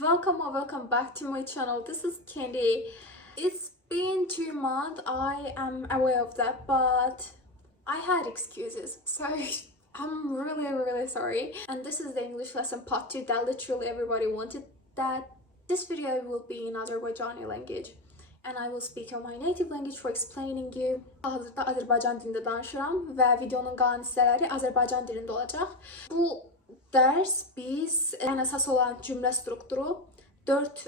Welcome or welcome back to my channel. This is Candy. It's been 2 months. I am aware of that, but I had excuses. So I'm really sorry. And this is the English lesson part 2 that literally everybody wanted. That this video will be in Azerbaijani language. And I will speak on my native language for explaining you. Hazırda Azərbaycan dilində danışıram və videonun qalan hissələri Azərbaycan dilində olacaq. Bu dərs biz ən əsas olan cümlə strukturu, 4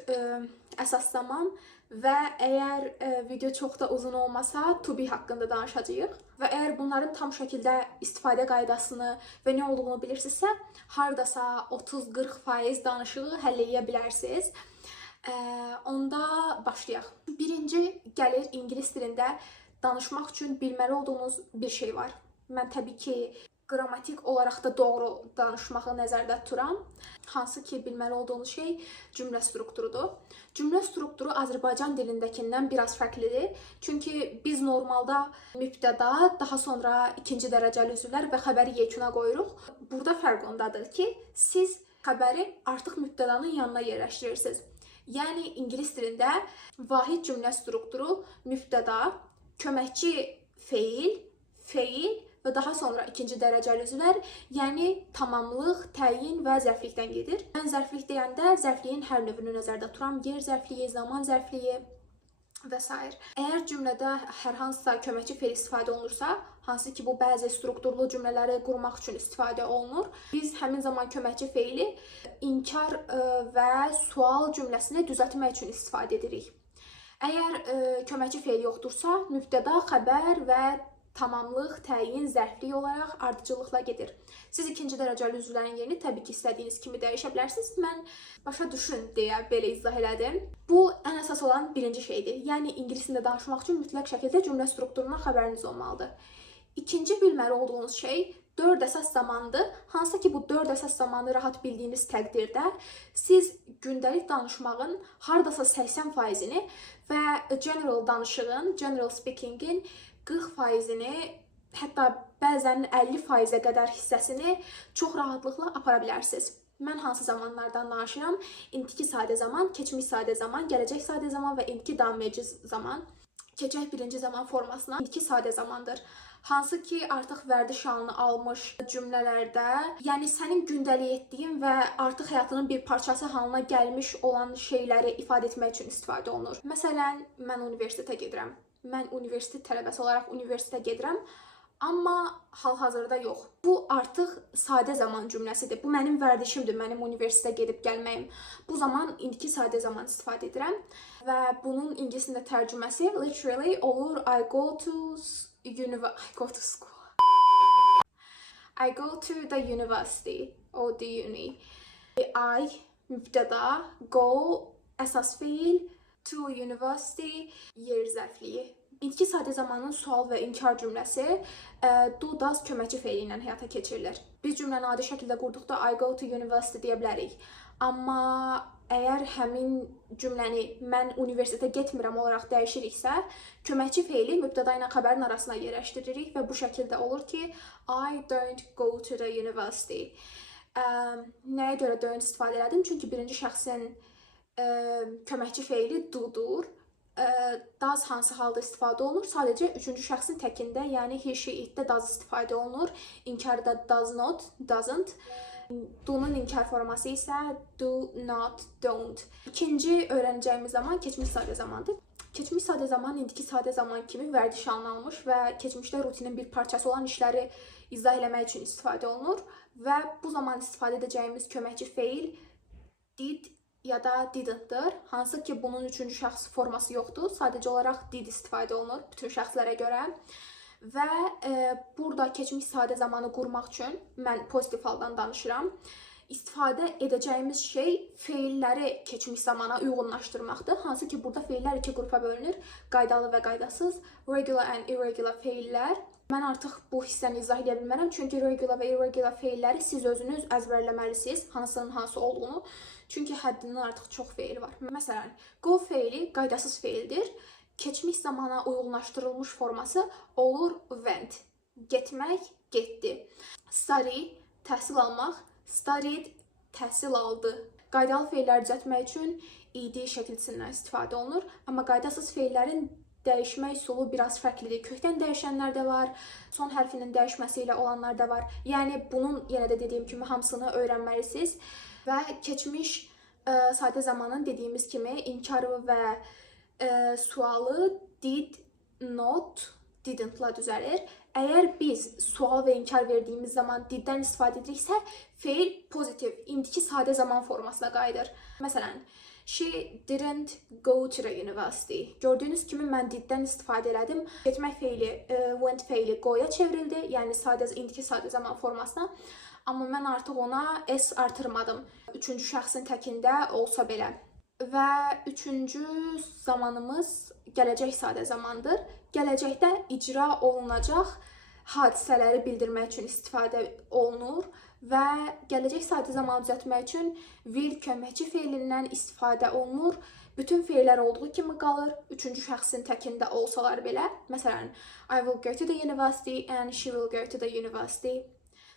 əsas zaman və əgər video çox da uzun olmasa to be haqqında danışacağıq. Və əgər bunların tam şəkildə istifadə qaydasını və nə olduğunu bilirsinizsə, hardasa 30-40% danışığı həll edə bilərsiniz. Onda başlayaq. Birinci gəlir ingilis dilində danışmaq üçün bilməli olduğunuz bir şey var. Mən təbii ki, qrammatik olaraq da doğru danışmağı nəzərdə tuturam. Hansı ki, bilməli olduğunuz şey cümlə strukturudur. Cümlə strukturu Azərbaycan dilindəkindən biraz fərqlidir. Çünki biz normalda mübtəda, daha sonra ikinci dərəcəli üzvlər və xəbəri yekuna qoyuruq. Burada fərq ondadır ki, siz xəbəri artıq mübtədanın yanına yerləşdirirsiniz. Yəni, ingilis dilində vahid cümlə strukturu mübtəda, köməkçi feil və daha sonra ikinci dərəcəli üzvlər, yəni tamamlıq, təyin və zərflikdən gedir. Mən zərflik deyəndə zərfliyin hər növünü nəzərdə tuturam. Yer zərfliyi, zaman zərfliyi və s. Əgər cümlədə hər hansısa köməkçi feil istifadə olunursa, hansı ki bu bəzi strukturlu cümlələri qurmaq üçün istifadə olunur, biz həmin zaman köməkçi feili inkar və sual cümləsini düzəltmək üçün istifadə edirik. Əgər köməkçi feil yoxdursa, mübtəda, xəbər və tamamlıq, təyin, zərflik olaraq ardıcıllıqla gedir. Siz ikinci dərəcəli üzvlərin yerini təbii ki, istədiyiniz kimi dəyişə bilərsiniz. Mən başa düşün deyə belə izah elədim. Bu, ən əsas olan birinci şeydir. Yəni, ingilis dilində danışmaq üçün mütləq şəkildə cümlə strukturundan xəbəriniz olmalıdır. İkinci bilməli olduğunuz şey 4 əsas zamandır. Hansı ki, bu 4 əsas zamanı rahat bildiyiniz təqdirdə siz gündəlik danışmağın hardasa 80%-ni və general danışığın, general speakingin 40%-ni, hətta bəzən 50%-ə qədər hissəsini çox rahatlıqla apara bilərsiniz. Mən hansı zamanlardan danışıram? İndiki sadə zaman, keçmiş sadə zaman, gələcək sadə zaman və indiki davamlayıcı zaman. Keçək birinci zaman formasına indiki sadə zamandır. Hansı ki, artıq vərdiş halını almış cümlələrdə, yəni sənin gündəlik etdiyin və artıq həyatının bir parçası halına gəlmiş olan şeyləri ifadə etmək üçün istifadə olunur. Məsələn, mən universitetə gedirəm. Mən universitet tələbəsi olaraq universitetə gedirəm, amma hal-hazırda yox. Bu artıq sadə zaman cümləsidir. Bu mənim vərdişimdir, mənim universitetə gedib gəlməyim. Bu zaman indiki sadə zaman istifadə edirəm və bunun ingiliscə tərcüməsi literally olur I go to school. I go to the university or the uni. I mübtəda, go əsas feil, to university yer zərfliyi. İndiki sadə zamanın sual və inkar cümləsi do, does köməkçi feili ilə həyata keçirilir. Biz cümləni adi şəkildə qurduqda I go to university deyə bilərik. Amma əgər həmin cümləni mən universitetə getmirəm olaraq dəyişiriksə, köməkçi feili mübtəda ilə xəbərin arasına yerləşdiririk və bu şəkildə olur ki, I don't go to the university. Nəyə görə don't istifadə elədim? Çünki birinci şəxsin köməkçi feili do-dur. Does hansı halda istifadə olunur? Sadəcə üçüncü şəxsin təkində, yəni he, she, it-də does istifadə olunur. İnkarda does not, doesn't. Do-nun inkar forması isə do, not, don't. İkinci öyrənəcəyimiz zaman keçmiş sadə zamandır. Keçmiş sadə zaman indiki sadə zaman kimi vərdiş halını almış və keçmişdə rutinin bir parçası olan işləri izah eləmək üçün istifadə olunur və bu zaman istifadə edəcəyimiz köməkçi feil did ya da didn't-dır. Hansı ki, bunun üçüncü şəxs forması yoxdur. Sadəcə olaraq did istifadə olunur bütün şəxslərə görə. Və burada keçmiş sadə zamanı qurmaq üçün mən pozitiv haldan danışıram. İstifadə edəcəyimiz şey feilləri keçmiş zamana uyğunlaşdırmaqdır. Hansı ki, burada feillər iki qrupa bölünür. Qaydalı və qaydasız, regular and irregular feillər. Mən artıq bu hissəni izah edə bilmərəm, çünki regular və irregular feilləri siz özünüz əzbərləməlisiniz, hansının hansı olduğunu. Çünki həddindən artıq çox feil var. Məsələn, go feili qaydasız feildir. Keçmiş zamana uyğunlaşdırılmış forması olur went. Getmək, getdi. Study, təhsil almaq. Studied, təhsil aldı. Qaydalı feilləri düzəltmək üçün id şəkilçisindən istifadə olunur, amma qaydasız feillərin dəyişmə üsulu biraz fərqlidir. Kökdən dəyişənlər də var, son hərfinin dəyişməsi ilə olanlar da var. Yəni bunun yenə də dediyim kimi hamısını öyrənməlisiniz və keçmiş sadə zamanın dediyimiz kimi inkarı və sualı did, not, didn't-la düzəlir. Əgər biz sual və inkar verdiyimiz zaman diddən istifadə ediriksə, feil pozitiv, indiki sadə zaman formasına qayıdır. Məsələn, she didn't go to the university. Gördüyünüz kimi mən diddən istifadə elədim. Getmək feili, went feili go'ya çevrildi, yəni indiki sadə zaman formasına. Amma mən artıq ona s artırmadım. Üçüncü şəxsin təkində olsa belə. Və üçüncü zamanımız gələcək sadə zamandır. Gələcəkdə icra olunacaq hadisələri bildirmək üçün istifadə olunur və gələcək sadə zamanı düzəltmək üçün will köməkçi feilindən istifadə olunur. Bütün feillər olduğu kimi qalır, üçüncü şəxsin təkində olsalar belə. Məsələn, I will go to the university and she will go to the university.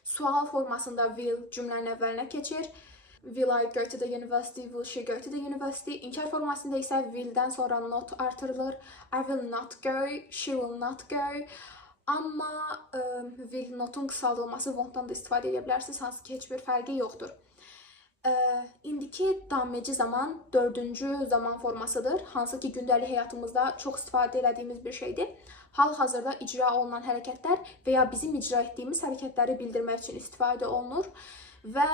Sual formasında will cümlənin əvvəlinə keçir. Will I go to the university? Will she go to the university? İnkar formasında isə will'dən sonra not artırılır. I will not go, she will not go. Amma will notun qısaldılması won't-dan da istifadə edə bilərsiniz, hansı ki heç bir fərqi yoxdur. İndiki dammeci zaman dördüncü zaman formasıdır, hansı ki gündəlik həyatımızda çox istifadə etdiyimiz bir şeydir. Hal-hazırda icra olunan hərəkətlər və ya bizim icra etdiyimiz hərəkətləri bildirmək üçün istifadə olunur və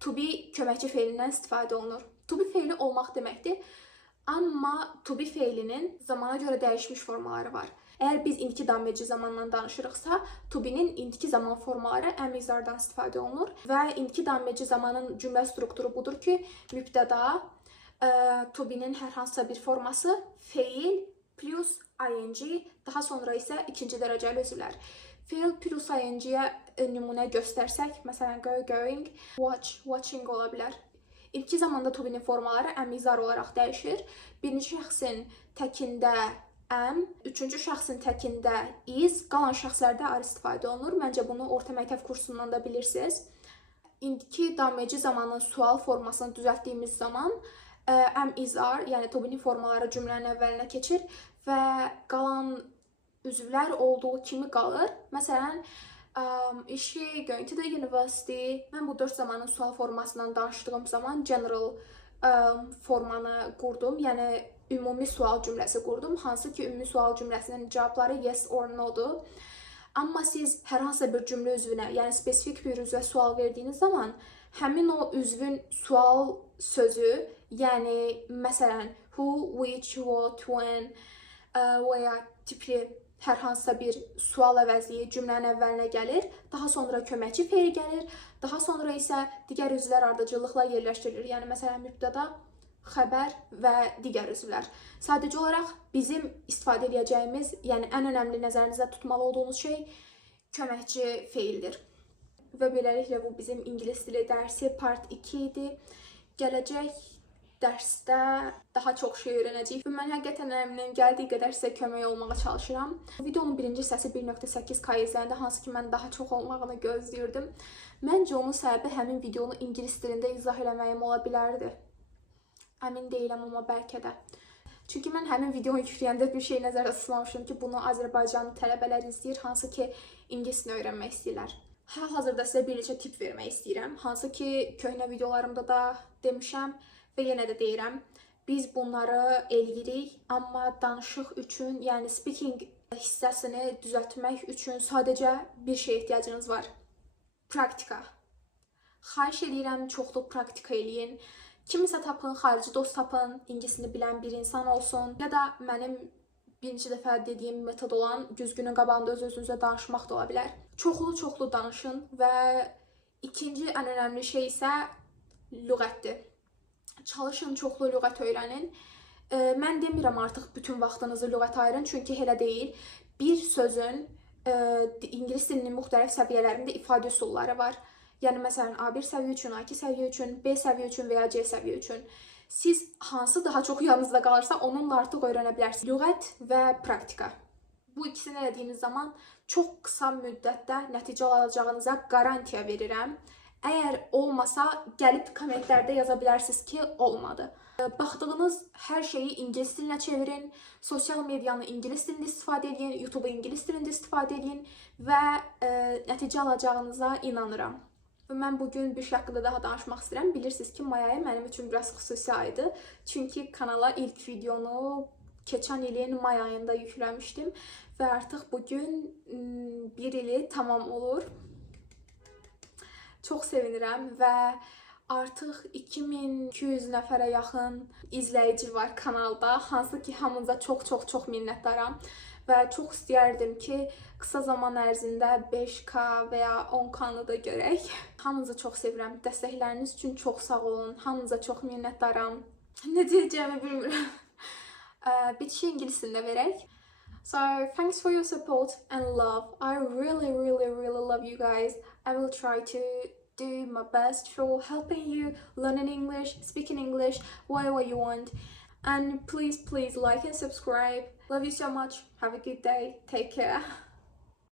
to be köməkçi feilindən istifadə olunur. To be feili olmaq deməkdir, amma to be feilinin zamana görə dəyişmiş formaları var. Əgər biz indiki dammeci zamandan danışırıqsa, to be-nin indiki zaman formaları am is-are-dan istifadə olunur və indiki dammeci zamanın cümlə strukturu budur ki, mübtəda to be-nin hər hansısa bir forması feil plus ing, daha sonra isə ikinci dərəcəli özürlər. Feil plus ing-yə nümunə göstərsək, məsələn, go, going, watch, watching ola bilər. İlki zamanda to be-nin formaları am is-are olaraq dəyişir. Birinci şəxsin təkində am, üçüncü şəxsin təkində is, qalan şəxslərdə are istifadə olunur. Məncə bunu orta məktəb kursundan da bilirsiniz. İndiki dammeci zamanın sual formasını düzəltdiyimiz zaman am is-are, yəni to be-nin formaları cümlənin əvvəlinə keçir və qalan üzvlər olduğu kimi qalır. Məsələn, is she going to the university? Mən bu 4 zamanın sual formasından danışdığım zaman general formanı qurdum, yəni ümumi sual cümləsi qurdum, hansı ki ümumi sual cümləsinin cavabları yes or no-dur. Amma siz hər hansı bir cümlə üzvünə, yəni spesifik bir üzvə sual verdiyiniz zaman həmin o üzvün sual sözü, yəni məsələn who, which, what, when və ya tipli hər hansısa bir sual əvəzliyi cümlənin əvvəlinə gəlir, daha sonra köməkçi feil gəlir, daha sonra isə digər üzvlər ardıcıllıqla yerləşdirilir. Yəni məsələn mübtəda, xəbər və digər üzvlər. Sadəcə olaraq bizim istifadə edəcəyimiz, yəni ən önəmli nəzərinizdə tutmalı olduğunuz şey köməkçi feildir. Və beləliklə bu bizim ingilis dili dərsi part 2 idi. Gələcək dərsdə daha çox şey öyrənəcəyik və mən həqiqətən əlimdən gəldiyi qədər sizə kömək olmağa çalışıram. Videonun birinci hissəsi 1.8K izləndə, hansı ki mən daha çox olmağını gözləyirdim. Məncə onun səbəbi həmin videonu ingilis dilində izah eləməyim ola bilərdi. Əmin deyiləm, amma bəlkə də. Çünki mən həmin videonu yükləyəndə bir şey nəzərdə tutmamışdım ki, bunu Azərbaycanlı tələbələr izləyir, hansı ki ingilisini öyrənmək istəyirlər. Hal-hazırda sizə bir neçə tip vermək istəyirəm, hansı ki köhnə videolarımda da demişəm və yenə də deyirəm. Biz bunları eləyirik, amma danışıq üçün, yəni speaking hissəsini düzəltmək üçün sadəcə bir şey ehtiyacınız var. Praktika. Xahiş edirəm, çoxlu praktika eləyin. Kimisə tapın, xarici dost tapın, ingilisini bilən bir insan olsun. Ya da mənim birinci dəfə dediyim metod olan güzgünün qabağında öz-özünüzə danışmaq da ola bilər. Çoxlu danışın və ikinci ən önəmli şey isə lüğətdir. Çalışın, çoxlu lüğət öyrənin. Mən demirəm artıq bütün vaxtınızı lüğət ayırın, çünki elə deyil. Bir sözün ingilis dilinin müxtəlif səviyyələrində ifadə üsulları var. Yəni məsələn A1 səviyyə üçün, A2 səviyyə üçün, B səviyyə üçün və ya C səviyyə üçün. Siz hansı daha çox yanınızda qalırsa, onunla artıq öyrənə bilərsiniz. Lüğət və praktika. Bu ikisini elədiyiniz zaman çox qısa müddətdə nəticə alacağınıza qarantiya verirəm. Əgər olmasa, gəlib kommentlərdə yaza bilərsiniz ki, olmadı. Baxdığınız hər şeyi ingilis dilinə çevirin, sosial medianı ingilis dilində istifadə edin, YouTube-u ingilis dilində istifadə edin və nəticə alacağınıza inanıram. Mən bugün bir şey haqqında daha danışmaq istəyirəm. Bilirsiniz ki, may ayı mənim üçün biraz xüsusi aydı. Çünki kanala ilk videonu keçən ilin may ayında yükləmişdim və artıq bugün bir ili tamam olur. Çox sevinirəm və artıq 2200 nəfərə yaxın izləyici var kanalda. Hansı ki, hamınıza çox minnətdaram və çox istəyərdim ki, qısa zaman ərzində 5K və ya 10K-nı da görək. Hamınızı çox sevirəm. Dəstəkləriniz üçün çox sağ olun. Hamınıza çox minnətdaram. Nə deyəcəyimi bilmirəm. Bitişi ingilis dilində verək. So, thanks for your support and love. I really love you guys. I will try to do my best for helping you learning English, speaking English, whatever you want. And please like and subscribe. Love you so much. Have a good day. Take care.